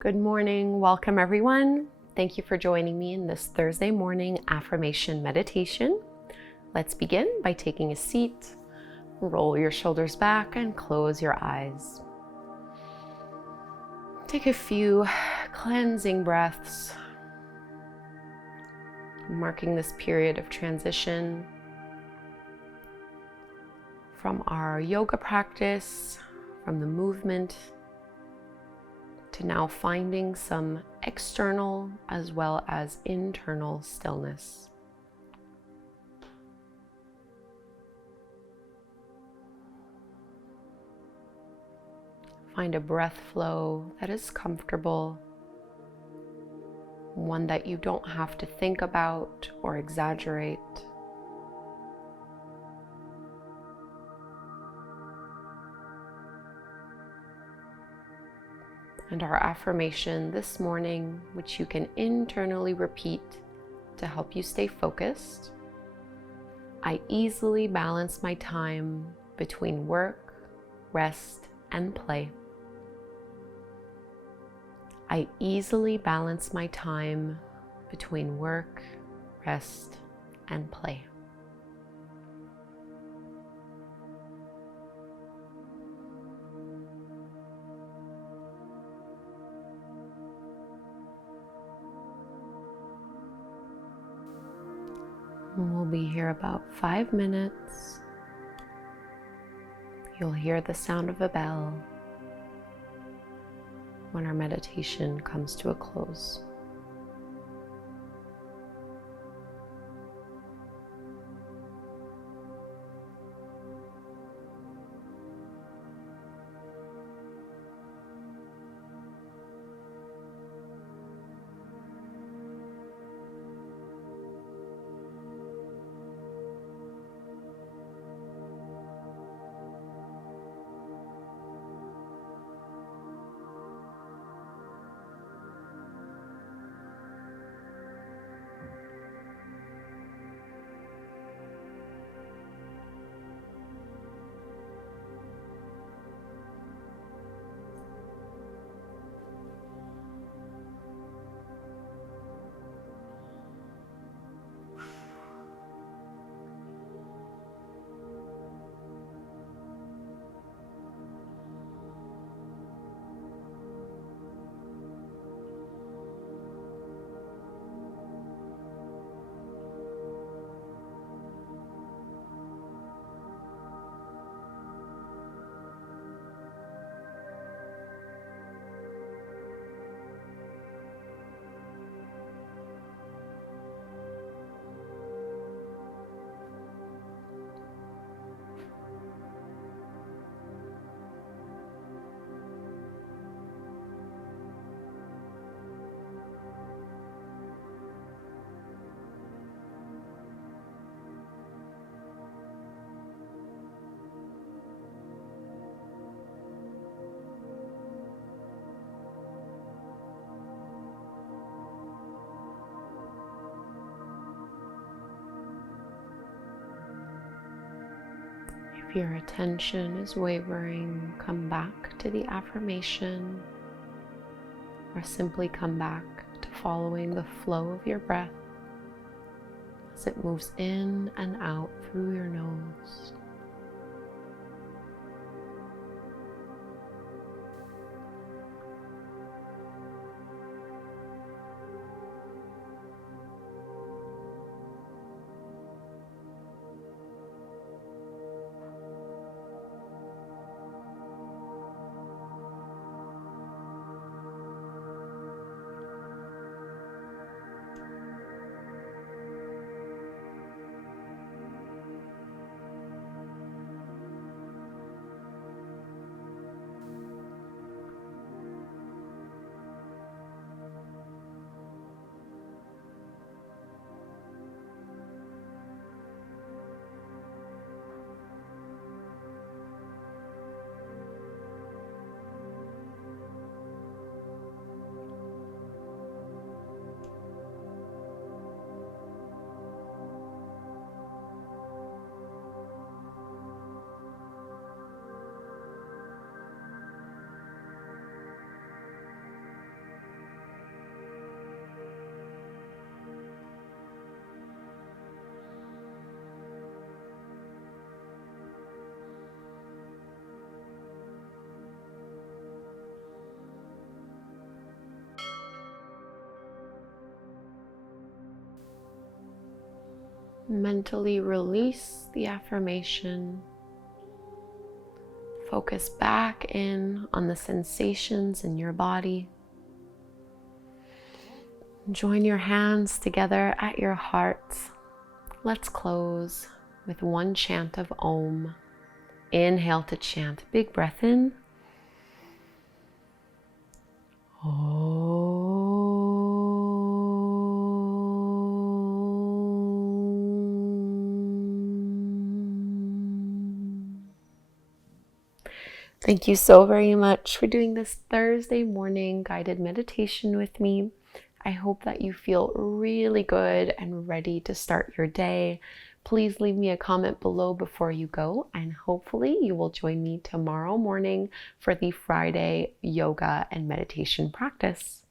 Good morning. Welcome, everyone. Thank you for joining me in this Thursday morning affirmation meditation. Let's begin by taking a seat. Roll your shoulders back and close your eyes. Take a few cleansing breaths, marking this period of transition from our yoga practice, from the movement, to now finding some external as well as internal stillness. Find a breath flow that is comfortable, one that you don't have to think about or exaggerate. And our affirmation this morning, which you can internally repeat to help you stay focused: I easily balance my time between work, rest, and play. I easily balance my time between work, rest, and play. We'll be here about 5 minutes. You'll hear the sound of a bell when our meditation comes to a close. If your attention is wavering, come back to the affirmation, or simply come back to following the flow of your breath as it moves in and out through your nose. Mentally release the affirmation. Focus back in on the sensations in your body. Join your hands together at your hearts. Let's close with one chant of Om. Inhale to chant. Big breath in. Thank you so very much for doing this Thursday morning guided meditation with me. I hope that you feel really good and ready to start your day. Please leave me a comment below before you go, and hopefully you will join me tomorrow morning for the Friday yoga and meditation practice.